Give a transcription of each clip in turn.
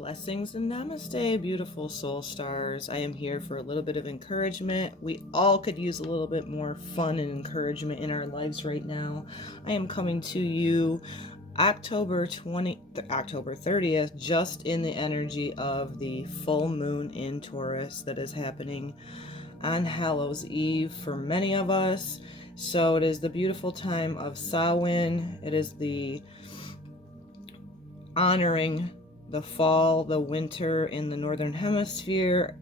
Blessings and namaste, beautiful soul stars. I am here for a little bit of encouragement. We all could use a little bit more fun and encouragement in our lives right now. I am coming to you October 30th, just in the energy of the full moon in Taurus that is happening on Hallows Eve for many of us. So it is the beautiful time of Samhain. It is the honoring the fall, the winter in the northern hemisphere,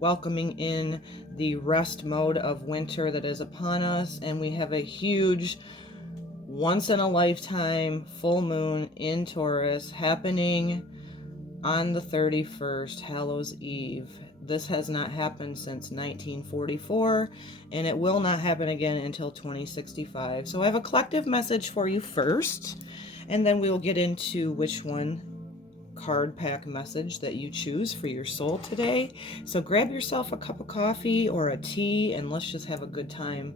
welcoming in the rest mode of winter that is upon us, and we have a huge once in a lifetime full moon in Taurus happening on the 31st, Hallows Eve. This has not happened since 1944, and it will not happen again until 2065. So I have a collective message for you first, and then we will get into which one card pack message that you choose for your soul today. So grab yourself a cup of coffee or a tea, and let's just have a good time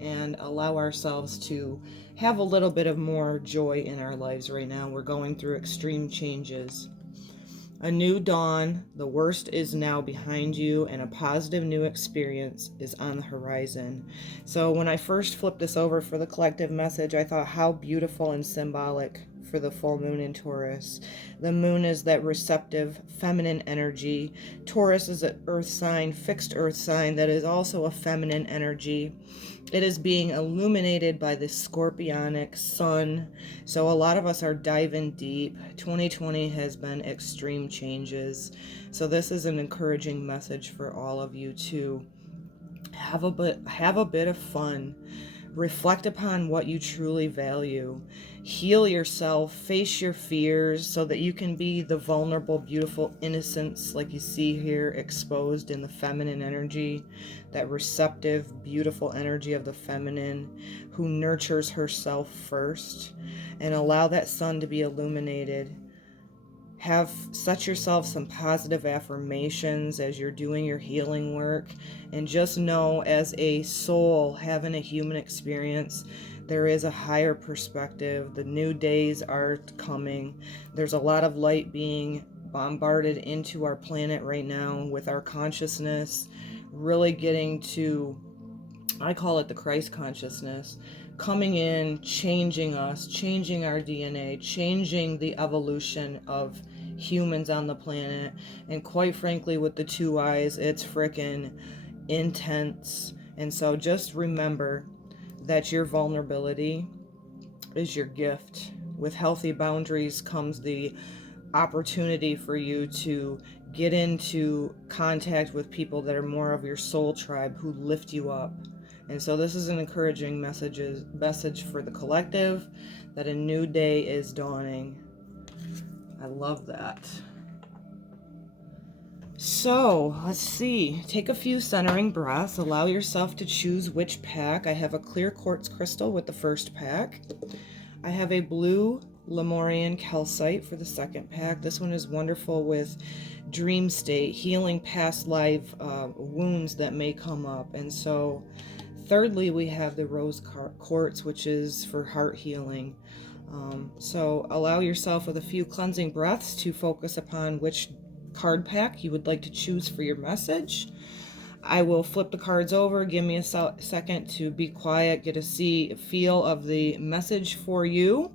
and allow ourselves to have a little bit of more joy in our lives right now. We're going through extreme changes. A new dawn, the worst is now behind you, and a positive new experience is on the horizon. So when I first flipped this over for the collective message, I thought how beautiful and symbolic for the full moon in Taurus. The moon is that receptive, feminine energy. Taurus is an earth sign, fixed earth sign that is also a feminine energy. It is being illuminated by the scorpionic sun. So a lot of us are diving deep. 2020 has been extreme changes. So this is an encouraging message for all of you to have a bit of fun. Reflect upon what you truly value. Heal yourself, face your fears so that you can be the vulnerable, beautiful innocence like you see here exposed in the feminine energy, that receptive, beautiful energy of the feminine who nurtures herself first, and allow that sun to be illuminated. Set yourself some positive affirmations as you're doing your healing work, and just know, as a soul having a human experience, there is a higher perspective. The new days are coming. There's a lot of light being bombarded into our planet right now with our consciousness really getting to, I call it the Christ consciousness, coming in, changing us, changing our DNA, changing the evolution of humans on the planet. And quite frankly, with the two eyes, it's freaking intense. And so just remember that your vulnerability is your gift. With healthy boundaries comes the opportunity for you to get into contact with people that are more of your soul tribe, who lift you up. And so this is an encouraging message for the collective, that a new day is dawning. I love that. So let's see. Take a few centering breaths. Allow yourself to choose which pack. I have a clear quartz crystal with the first pack. I have a blue Lemurian calcite for the second pack. This one is wonderful with dream state, healing past life wounds that may come up. And so thirdly, we have the rose quartz, which is for heart healing. So allow yourself with a few cleansing breaths to focus upon which card pack you would like to choose for your message. I will flip the cards over. Give me a second to be quiet, get a feel of the message for you.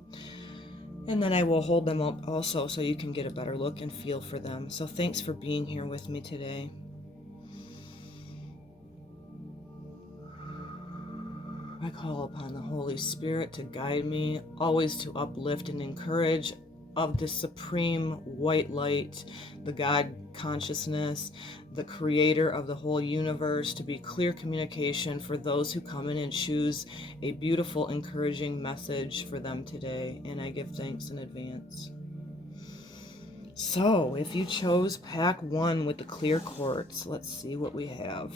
And then I will hold them up also so you can get a better look and feel for them. So thanks for being here with me today. I call upon the Holy Spirit to guide me, always to uplift and encourage of the supreme white light, the God consciousness, the creator of the whole universe, to be clear communication for those who come in and choose a beautiful, encouraging message for them today. And I give thanks in advance. So if you chose pack 1 with the clear quartz, let's see what we have.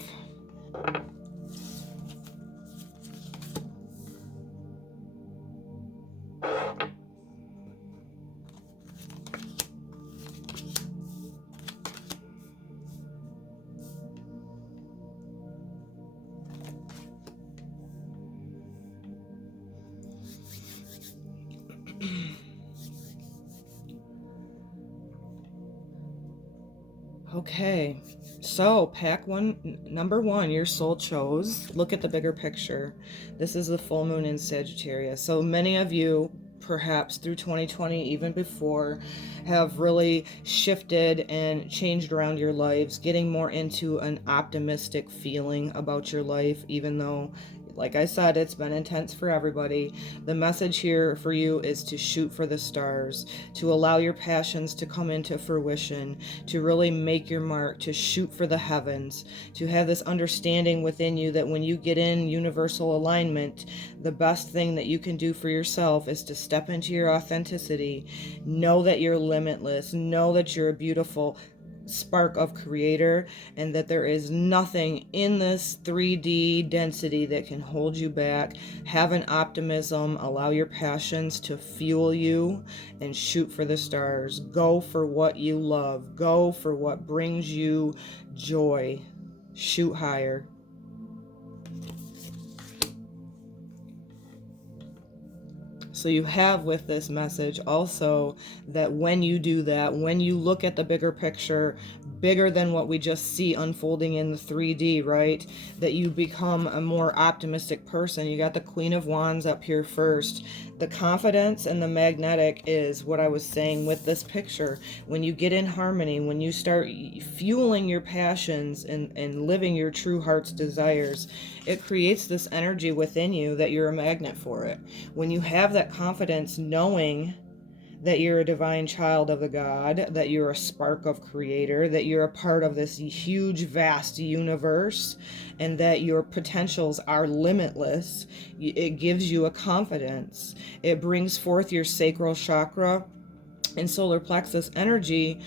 Okay, so pack one, number one, your soul chose. Look at the bigger picture. This is the full moon in Sagittarius. So many of you, perhaps through 2020, even before, have really shifted and changed around your lives, getting more into an optimistic feeling about your life, even though, like I said, it's been intense for everybody. The message here for you is to shoot for the stars, to allow your passions to come into fruition, to really make your mark, to shoot for the heavens, to have this understanding within you that when you get in universal alignment, the best thing that you can do for yourself is to step into your authenticity, know that you're limitless, know that you're a beautiful spark of creator, and that there is nothing in this 3D density that can hold you back. Have an optimism, allow your passions to fuel you, and shoot for the stars. Go for what you love, go for what brings you joy. Shoot higher. So you have with this message also that when you do that, when you look at the bigger picture, bigger than what we just see unfolding in the 3D, right? That you become a more optimistic person. You got the Queen of Wands up here first. The confidence and the magnetic is what I was saying with this picture. When you get in harmony, when you start fueling your passions and living your true heart's desires, it creates this energy within you that you're a magnet for it. When you have that confidence, knowing that you're a divine child of the God, that you're a spark of creator, that you're a part of this huge, vast universe, and that your potentials are limitless, it gives you a confidence. It brings forth your sacral chakra and solar plexus energy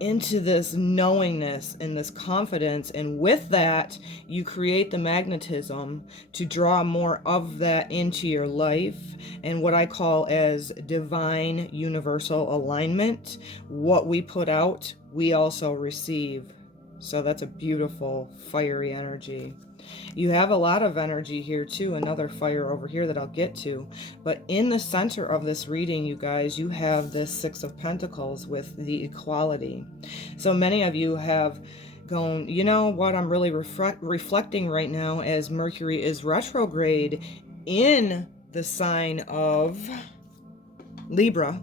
into this knowingness and this confidence, and with that you create the magnetism to draw more of that into your life, and what I call as divine universal alignment. What we put out, we also receive. So that's a beautiful fiery energy. You have a lot of energy here too, another fire over here that I'll get to. But in the center of this reading, you guys, you have this Six of Pentacles with the equality. So many of you have gone, you know what, I'm really reflecting right now as Mercury is retrograde in the sign of Libra,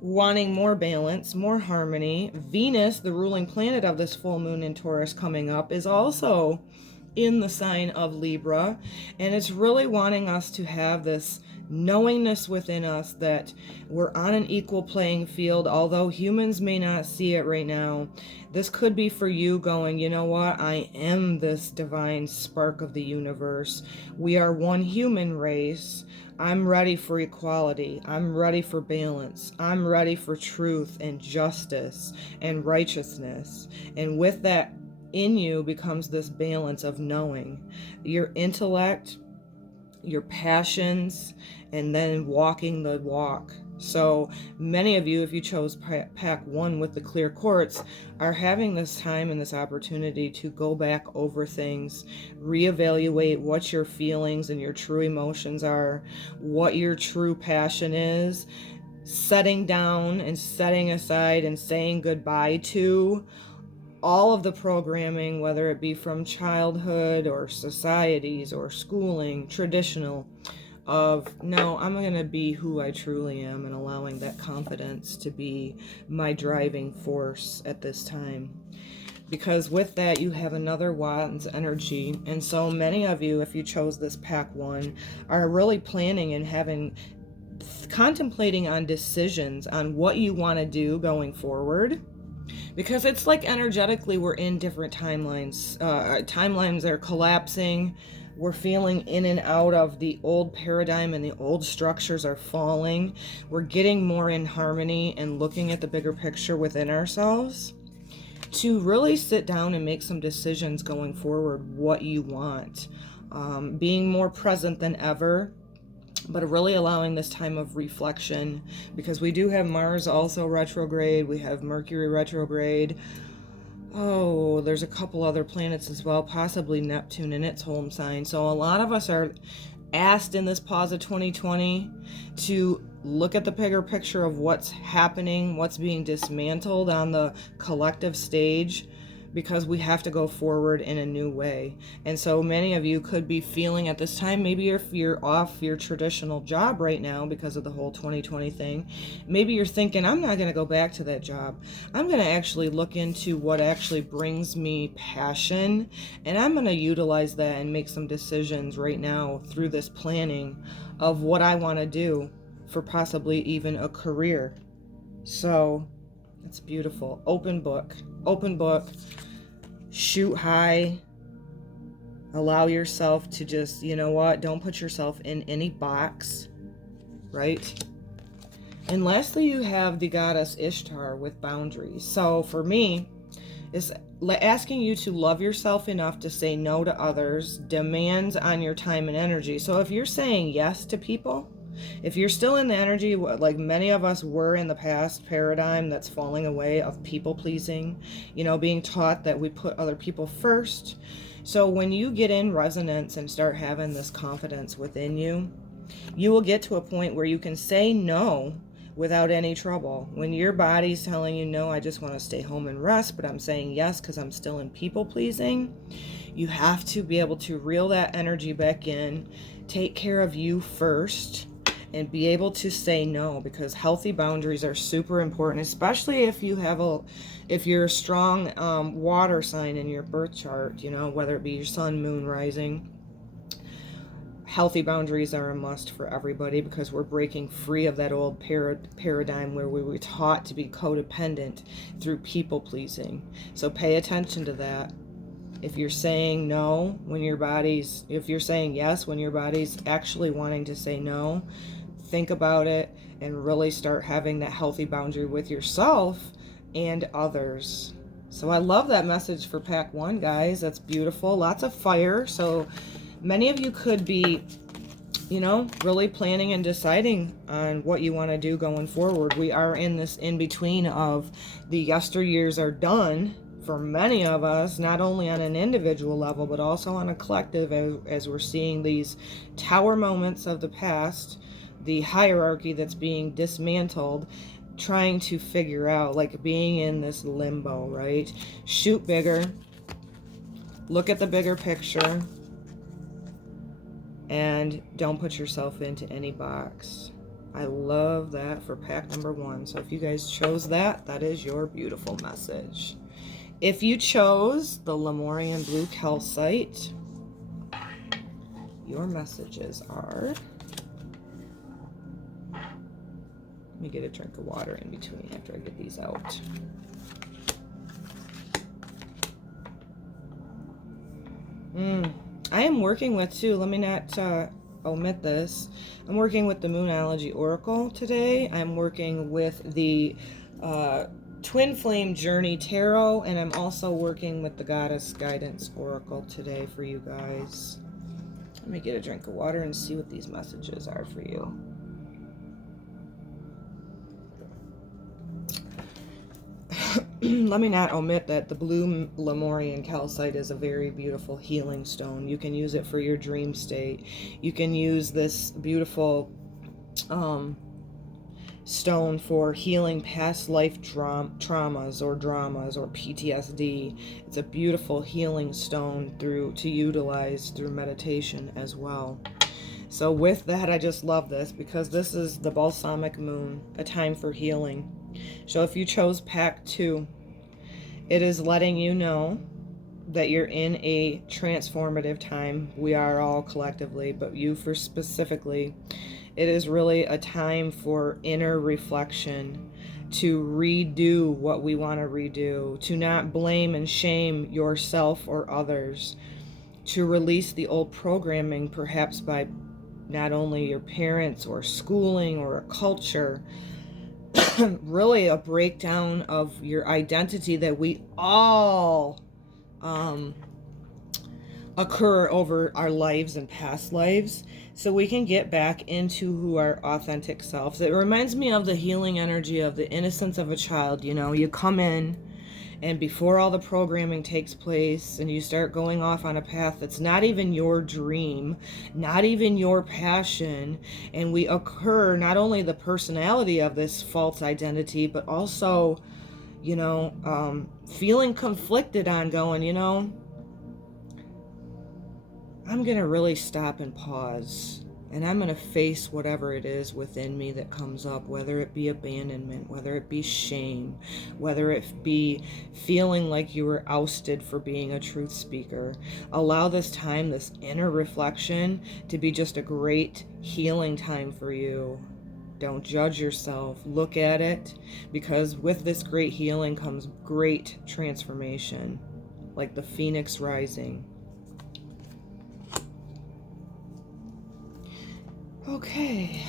wanting more balance, more harmony. Venus, the ruling planet of this full moon in Taurus coming up, is also in the sign of Libra, and it's really wanting us to have this knowingness within us that we're on an equal playing field. Although humans may not see it right now, this could be for you going, you know what, I am this divine spark of the universe. We are one human race. I'm ready for equality. I'm ready for balance. I'm ready for truth and justice and righteousness. And with that in you becomes this balance of knowing your intellect, your passions, and then walking the walk. So many of you, if you chose pack one with the clear quartz, are having this time and this opportunity to go back over things, reevaluate what your feelings and your true emotions are, what your true passion is, setting down and setting aside and saying goodbye to all of the programming, whether it be from childhood or societies or schooling, traditional, of no, I'm going to be who I truly am, and allowing that confidence to be my driving force at this time. Because with that, you have another Wands energy. And so many of you, if you chose this pack one, are really planning and contemplating on decisions on what you want to do going forward. Because it's like energetically we're in different timelines. Timelines are collapsing. We're feeling in and out of the old paradigm, and the old structures are falling. We're getting more in harmony and looking at the bigger picture within ourselves to really sit down and make some decisions going forward, what you want. Being more present than ever, but really allowing this time of reflection, because we do have Mars also retrograde, we have Mercury retrograde. Oh, there's a couple other planets as well, possibly Neptune in its home sign. So a lot of us are asked in this pause of 2020 to look at the bigger picture of what's happening, what's being dismantled on the collective stage, because we have to go forward in a new way. And so many of you could be feeling at this time, maybe you're off your traditional job right now because of the whole 2020 thing. Maybe you're thinking, I'm not going to go back to that job. I'm going to actually look into what actually brings me passion, and I'm going to utilize that and make some decisions right now through this planning of what I want to do for possibly even a career. So it's beautiful. Open book. Shoot high. Allow yourself to just, you know what, don't put yourself in any box, right? And lastly, you have the goddess Ishtar with boundaries. So for me, it's asking you to love yourself enough to say no to others, demands on your time and energy. So if you're saying yes to people, if you're still in the energy like many of us were in the past paradigm that's falling away of people pleasing, being taught that we put other people first. So when you get in resonance and start having this confidence within you, you will get to a point where you can say no without any trouble. When your body's telling you, no, I just want to stay home and rest, but I'm saying yes because I'm still in people pleasing, you have to be able to reel that energy back in, take care of you first, and be able to say no, because healthy boundaries are super important, especially if you're a strong water sign in your birth chart, whether it be your sun, moon, rising. Healthy boundaries are a must for everybody, because we're breaking free of that old paradigm where we were taught to be codependent through people pleasing. So pay attention to that. If you're saying no if you're saying yes when your body's actually wanting to say no, think about it and really start having that healthy boundary with yourself and others. So I love that message for pack 1, guys. That's beautiful. Lots of fire. So many of you could be, really planning and deciding on what you want to do going forward. We are in this in-between of the yesteryears are done for many of us, not only on an individual level, but also on a collective, as we're seeing these tower moments of the past, the hierarchy that's being dismantled, trying to figure out, like being in this limbo, right? Shoot bigger. Look at the bigger picture. And don't put yourself into any box. I love that for pack number 1. So if you guys chose that, that is your beautiful message. If you chose the Lemurian Blue Calcite, your messages are... Let me get a drink of water in between after I get these out. I am working with, too, let me not omit this, I'm working with the Moonology Oracle today. I'm working with the Twin Flame Journey Tarot, and I'm also working with the Goddess Guidance Oracle today for you guys. Let me get a drink of water and see what these messages are for you. Let me not omit that the blue Lemurian calcite is a very beautiful healing stone. You can use it for your dream state. You can use this beautiful stone for healing past life traumas or dramas or PTSD. It's a beautiful healing stone to utilize through meditation as well. So with that, I just love this, because this is the balsamic moon, a time for healing. So if you chose pack 2, it is letting you know that you're in a transformative time. We are all collectively, but you for specifically. It is really a time for inner reflection, to redo what we want to redo, to not blame and shame yourself or others, to release the old programming, perhaps by not only your parents or schooling or a culture, really a breakdown of your identity that we all occur over our lives and past lives, so we can get back into who our authentic selves. It reminds me of the healing energy of the innocence of a child. You come in, and before all the programming takes place and you start going off on a path that's not even your dream, not even your passion, and we occur not only the personality of this false identity, but also feeling conflicted on, going, I'm going to really stop and pause. And I'm going to face whatever it is within me that comes up, whether it be abandonment, whether it be shame, whether it be feeling like you were ousted for being a truth speaker. Allow this time, this inner reflection, to be just a great healing time for you. Don't judge yourself. Look at it, because with this great healing comes great transformation, like the phoenix rising. Okay.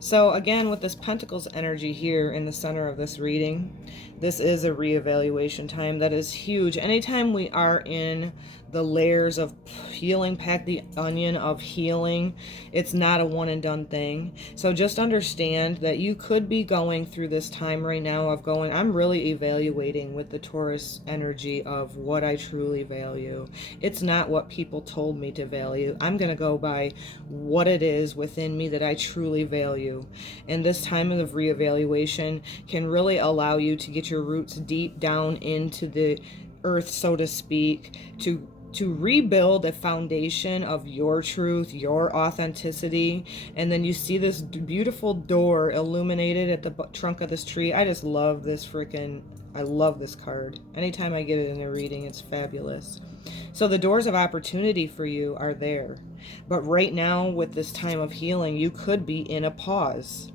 So again, with this Pentacles energy here in the center of this reading, this is a reevaluation time that is huge. Anytime we are in the layers of peeling back the onion of healing, it's not a one and done thing. So just understand that you could be going through this time right now of going, I'm really evaluating with the Taurus energy of what I truly value. It's not what people told me to value. I'm going to go by what it is within me that I truly value. And this time of reevaluation can really allow you to get your roots deep down into the earth, so to speak, to rebuild a foundation of your truth, your authenticity. And then you see this beautiful door illuminated at the trunk of this tree. I just love this I love this card. Anytime I get it in a reading, it's fabulous. So the doors of opportunity for you are there. But right now, with this time of healing, you could be in a pause.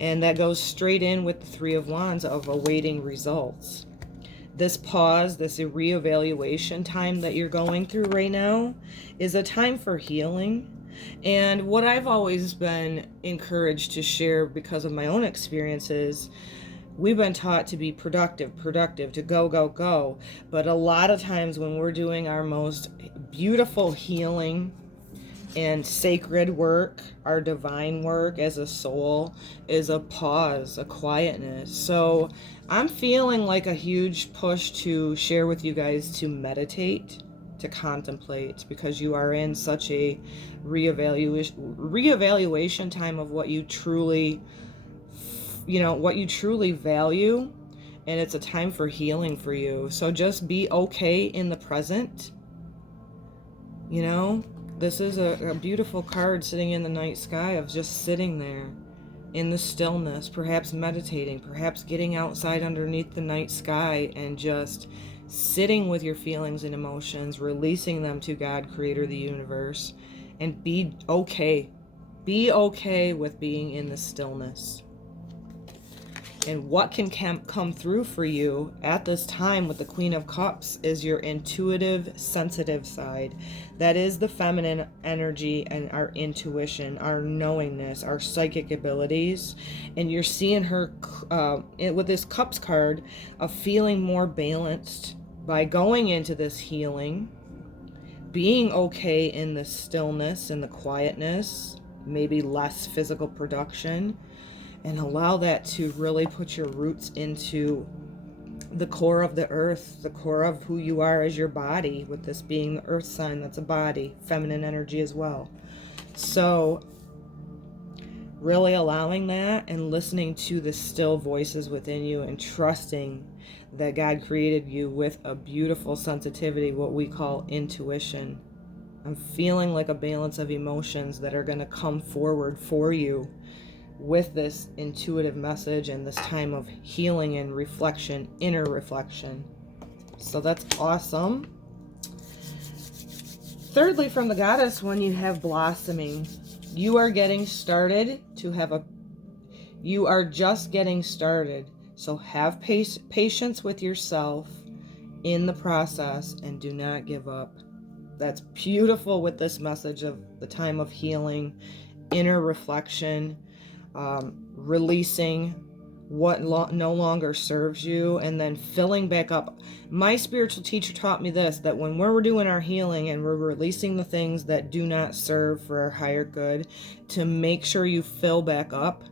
And that goes straight in with the Three of Wands of awaiting results. This pause, this reevaluation time that you're going through right now is a time for healing. And what I've always been encouraged to share because of my own experiences, we've been taught to be productive, to go, go, go. But a lot of times when we're doing our most beautiful healing and sacred work, our divine work as a soul, is a pause, a quietness. So I'm feeling like a huge push to share with you guys to meditate, to contemplate, because you are in such a reevaluation time of what you truly, what you truly value. And it's a time for healing for you. So just be okay in the present. This is a beautiful card sitting in the night sky of just sitting there in the stillness, perhaps meditating, perhaps getting outside underneath the night sky and just sitting with your feelings and emotions, releasing them to God, creator of the universe, and be okay. Be okay with being in the stillness. And what can come through for you at this time with the Queen of Cups is your intuitive, sensitive side. That is the feminine energy and our intuition, our knowingness, our psychic abilities. And you're seeing her with this Cups card of feeling more balanced by going into this healing, being okay in the stillness and the quietness, maybe less physical production. And allow that to really put your roots into the core of the earth, the core of who you are as your body, with this being the earth sign, that's a body, feminine energy as well. So really allowing that and listening to the still voices within you and trusting that God created you with a beautiful sensitivity, what we call intuition. I'm feeling like a balance of emotions that are going to come forward for you with this intuitive message and this time of healing and reflection, inner reflection. So that's awesome. Thirdly, from the Goddess, when you have blossoming, you are getting started you are just getting started. So have patience with yourself in the process and do not give up. That's beautiful with this message of the time of healing, inner reflection, releasing what no longer serves you, and then filling back up. My spiritual teacher taught me this, that when we're doing our healing and we're releasing the things that do not serve for our higher good, to make sure you fill back up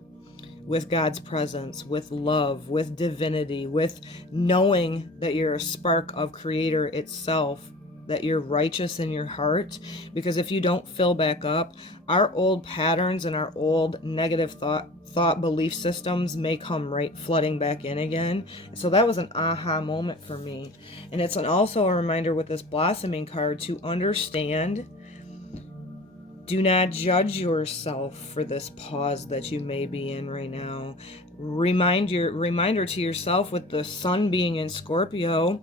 with God's presence, with love, with divinity, with knowing that you're a spark of Creator itself, that you're righteous in your heart, because if you don't fill back up, our old patterns and our old negative thought belief systems may come right flooding back in again. So that was an aha moment for me. And it's also a reminder with this blossoming card to understand, do not judge yourself for this pause that you may be in right now. Reminder to yourself, with the sun being in Scorpio,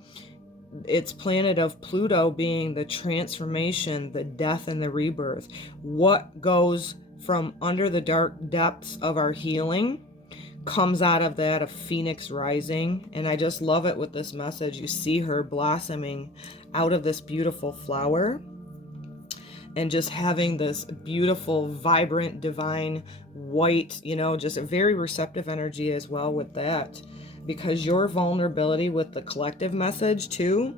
its planet of Pluto being the transformation, the death, and the rebirth. What goes from under the dark depths of our healing comes out of that a phoenix rising. And I just love it with this message. You see her blossoming out of this beautiful flower and just having this beautiful, vibrant, divine white, just a very receptive energy as well with that. Because your vulnerability with the collective message too,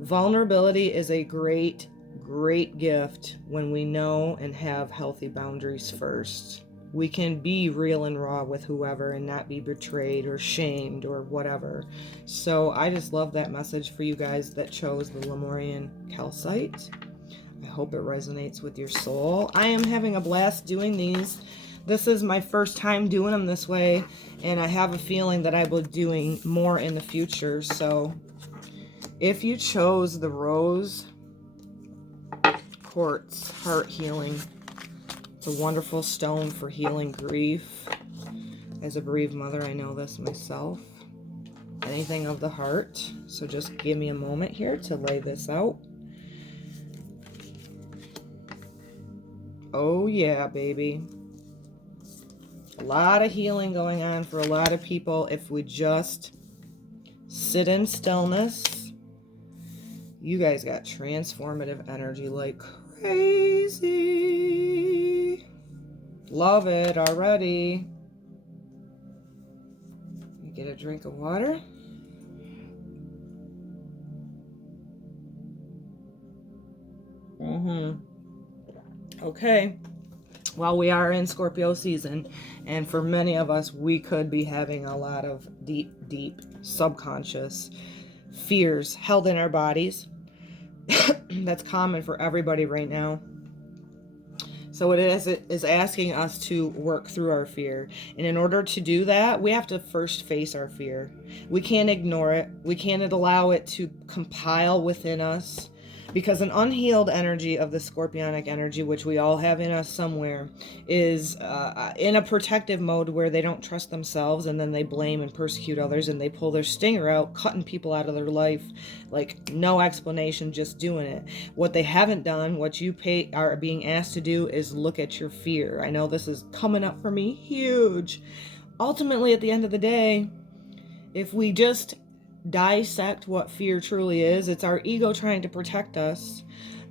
vulnerability is a great, great gift when we know and have healthy boundaries first. We can be real and raw with whoever and not be betrayed or shamed or whatever. So I just love that message for you guys that chose the Lemurian calcite. I hope it resonates with your soul. I am having a blast doing these. This is my first time doing them this way, and I have a feeling that I will be doing more in the future. So if you chose the rose quartz heart healing, it's a wonderful stone for healing grief. As a bereaved mother, I know this myself. Anything of the heart. So just give me a moment here to lay this out. Oh yeah, baby. A lot of healing going on for a lot of people if we just sit in stillness. You guys got transformative energy like crazy. Love it already. Get a drink of water. Okay. Well, we are in Scorpio season, and for many of us, we could be having a lot of deep, deep subconscious fears held in our bodies. That's common for everybody right now. So it is asking us to work through our fear. And in order to do that, we have to first face our fear. We can't ignore it. We can't allow it to compile within us. Because an unhealed energy of the scorpionic energy, which we all have in us somewhere, is in a protective mode where they don't trust themselves, and then they blame and persecute others, and they pull their stinger out, cutting people out of their life, like no explanation, just doing it. What they haven't done, what you are being asked to do, is look at your fear. I know this is coming up for me huge. Ultimately, at the end of the day, if we just dissect what fear truly is, it's our ego trying to protect us,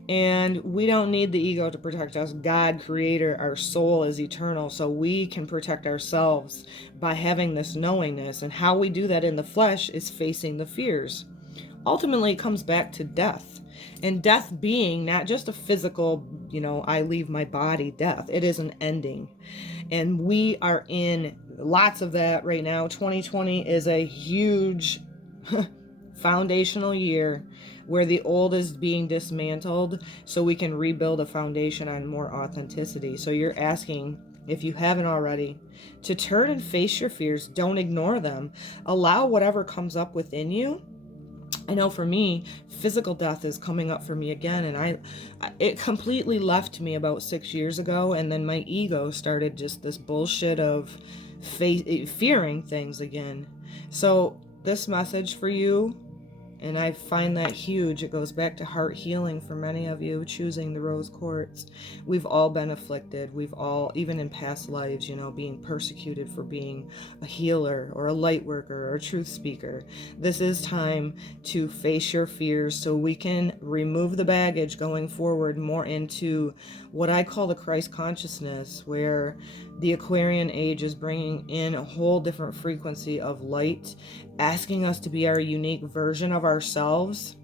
and we don't need the ego to protect us. God, creator, our soul is eternal, so we can protect ourselves by having this knowingness. And how we do that in the flesh is facing the fears. Ultimately, it comes back to death, and death being not just a physical, I leave my body death. It is an ending, and we are in lots of that right now. 2020 is a huge foundational year where the old is being dismantled so we can rebuild a foundation on more authenticity. So you're asking, if you haven't already, to turn and face your fears. Don't ignore them. Allow whatever comes up within you. I know for me, physical death is coming up for me again, and it completely left me about 6 years ago, and then my ego started just this bullshit of fearing things again. So this message for you, and I find that huge. It goes back to heart healing for many of you choosing the rose quartz. We've all been afflicted. We've all, even in past lives, being persecuted for being a healer or a light worker or a truth speaker. This is time to face your fears so we can remove the baggage going forward more into what I call the Christ consciousness, where the Aquarian age is bringing in a whole different frequency of light, asking us to be our unique version of ourselves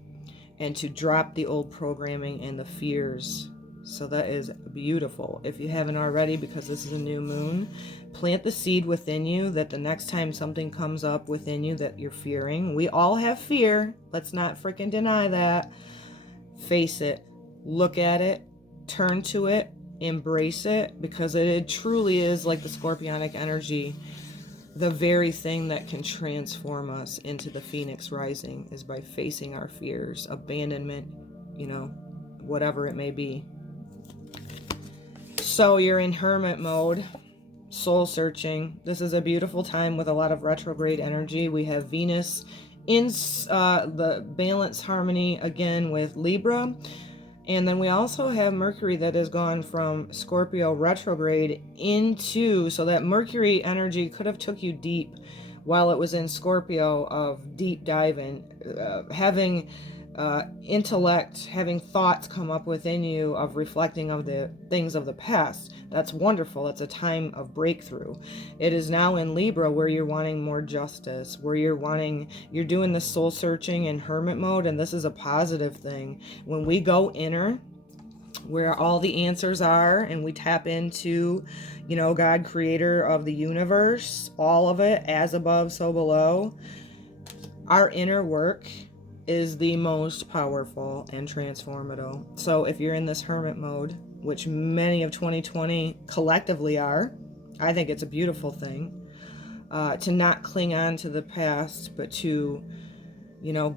and to drop the old programming and the fears. So that is beautiful. If you haven't already, because this is a new moon, plant the seed within you that the next time something comes up within you that you're fearing, we all have fear. Let's not freaking deny that. face it, look at it, turn to it, embrace it, because it truly is like the scorpionic energy. The very thing that can transform us into the phoenix rising is by facing our fears, abandonment, whatever it may be. So you're in hermit mode, soul searching. This is a beautiful time with a lot of retrograde energy. We have Venus in the balance harmony again with Libra. And then we also have Mercury that has gone from Scorpio retrograde into, so that Mercury energy could have took you deep while it was in Scorpio, of deep diving, having intellect, having thoughts come up within you of reflecting of the things of the past. That's wonderful. That's a time of breakthrough. It is now in Libra where you're wanting more justice, where you're doing the soul searching in hermit mode, and this is a positive thing. When we go inner, where all the answers are, and we tap into, God, creator of the universe, all of it, as above, so below, our inner work is the most powerful and transformative. So if you're in this hermit mode, which many of 2020 collectively are, I think it's a beautiful thing, to not cling on to the past, but to,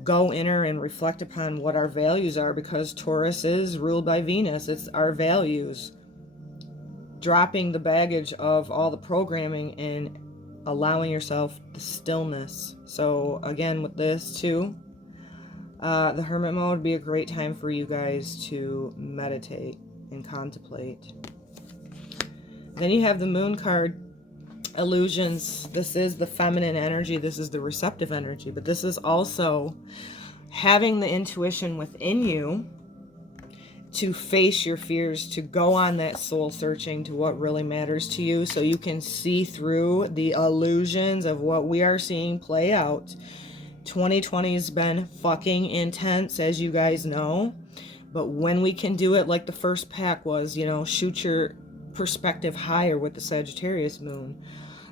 go inner and reflect upon what our values are, because Taurus is ruled by Venus. It's our values. Dropping the baggage of all the programming and allowing yourself the stillness. So again, with this too, the hermit mode would be a great time for you guys to meditate and contemplate. Then you have the moon card, illusions. This is the feminine energy. This is the receptive energy, but this is also having the intuition within you to face your fears, to go on that soul searching to what really matters to you, so you can see through the illusions of what we are seeing play out. 2020 has been fucking intense, as you guys know, but when we can do it like the first pack was, shoot your perspective higher with the Sagittarius moon.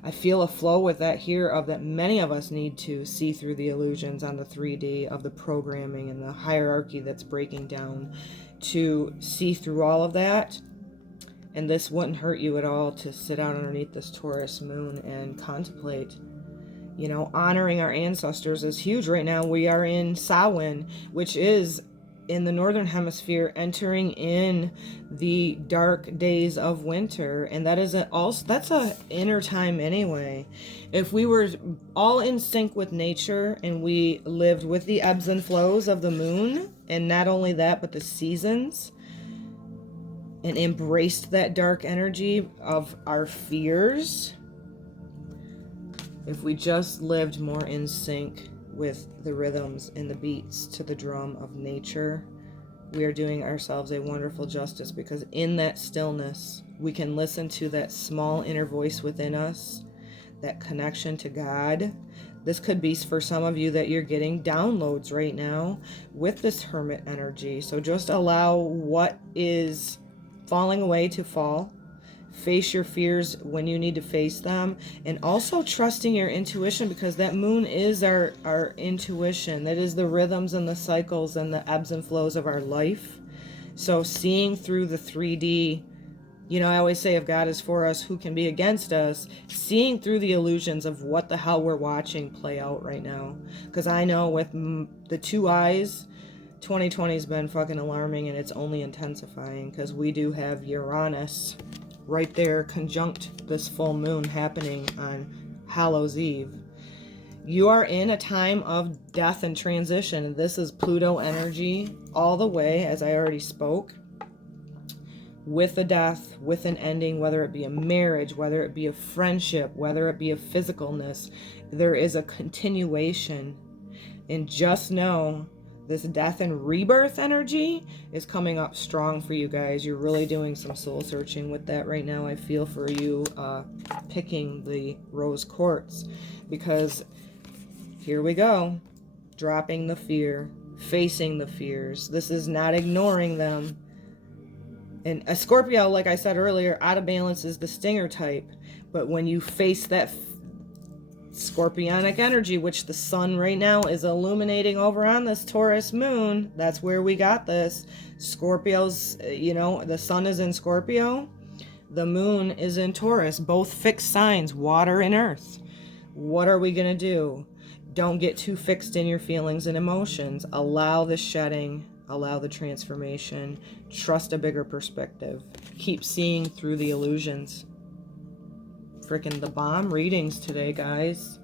I feel a flow with that here, of that many of us need to see through the illusions on the 3D of the programming and the hierarchy that's breaking down, to see through all of that. And this wouldn't hurt you at all to sit out underneath this Taurus moon and contemplate. Honoring our ancestors is huge right now. We are in Samhain, which is in the northern hemisphere, entering in the dark days of winter, and that's a inner time anyway. If we were all in sync with nature and we lived with the ebbs and flows of the moon, and not only that, but the seasons, and embraced that dark energy of our fears, if we just lived more in sync with the rhythms and the beats to the drum of nature, we are doing ourselves a wonderful justice, because in that stillness, we can listen to that small inner voice within us, that connection to God. This could be for some of you that you're getting downloads right now with this hermit energy. So just allow what is falling away to fall. Face your fears when you need to face them, and also trusting your intuition, because that moon is our intuition. That is the rhythms and the cycles and the ebbs and flows of our life. So seeing through the 3D, I always say, if God is for us, who can be against us? Seeing through the illusions of what the hell we're watching play out right now. Because I know with the two eyes, 2020 has been fucking alarming, and it's only intensifying, because we do have Uranus right there conjunct this full moon happening on Hallows Eve. You are in a time of death and transition. This is Pluto energy all the way, as I already spoke, with a death, with an ending, whether it be a marriage, whether it be a friendship, whether it be a physicalness. There is a continuation. And just know, this death and rebirth energy is coming up strong for you guys. You're really doing some soul searching with that right now. I feel for you picking the rose quartz, because here we go. Dropping the fear, facing the fears. This is not ignoring them. And a Scorpio, like I said earlier, out of balance is the stinger type. But when you face that Scorpionic energy, which the sun right now is illuminating over on this Taurus moon. That's where we got this. Scorpios, the sun is in Scorpio. The moon is in Taurus. Both fixed signs, water and earth. What are we going to do? Don't get too fixed in your feelings and emotions. Allow the shedding. Allow the transformation. Trust a bigger perspective. Keep seeing through the illusions. Freaking the bomb readings today, guys.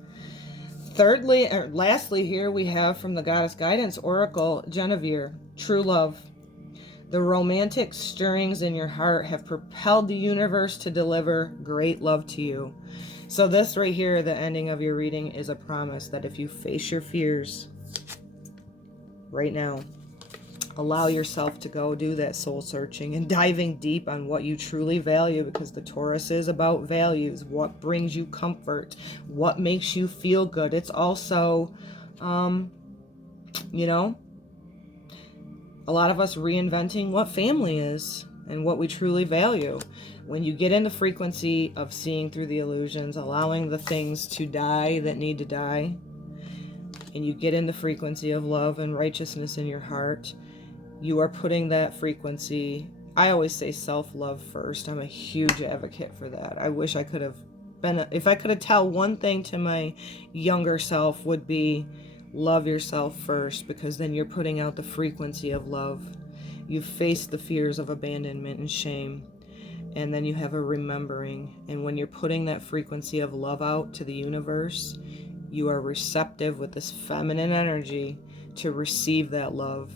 Lastly here we have from the Goddess Guidance Oracle, Genevieve, true love. The romantic stirrings in your heart have propelled the universe to deliver great love to you. So this right here, the ending of your reading, is a promise that if you face your fears right now, allow yourself to go do that soul searching and diving deep on what you truly value, because the Taurus is about values, what brings you comfort, what makes you feel good. It's also, a lot of us reinventing what family is and what we truly value. When you get in the frequency of seeing through the illusions, allowing the things to die that need to die, and you get in the frequency of love and righteousness in your heart, you are putting that frequency. I always say self-love first. I'm a huge advocate for that. I wish I could have been, if I could have tell one thing to my younger self, would be love yourself first, because then you're putting out the frequency of love. You face the fears of abandonment and shame, and then you have a remembering. And when you're putting that frequency of love out to the universe, you are receptive with this feminine energy to receive that love.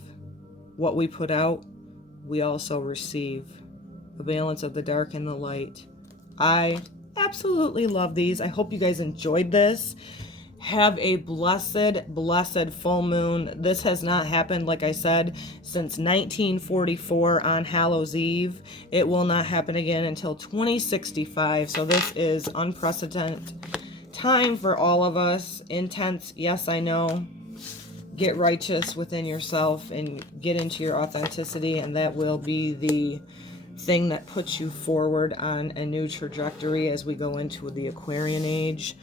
What we put out, we also receive. The balance of the dark and the light. I absolutely love these. I hope you guys enjoyed this. Have a blessed, blessed full moon. This has not happened, like I said, since 1944 on Hallows Eve. It will not happen again until 2065. So this is unprecedented time for all of us. Intense, yes, I know. Get righteous within yourself and get into your authenticity, and that will be the thing that puts you forward on a new trajectory as we go into the Aquarian age.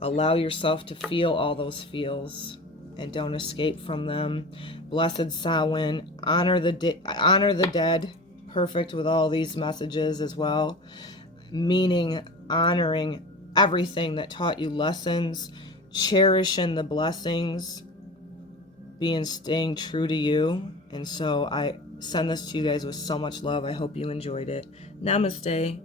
Allow yourself to feel all those feels and don't escape from them. Blessed Samhain, honor the dead. Perfect with all these messages as well, meaning honoring everything that taught you lessons, cherishing the blessings, staying true to you. And so I send this to you guys with so much love. I hope you enjoyed it. Namaste.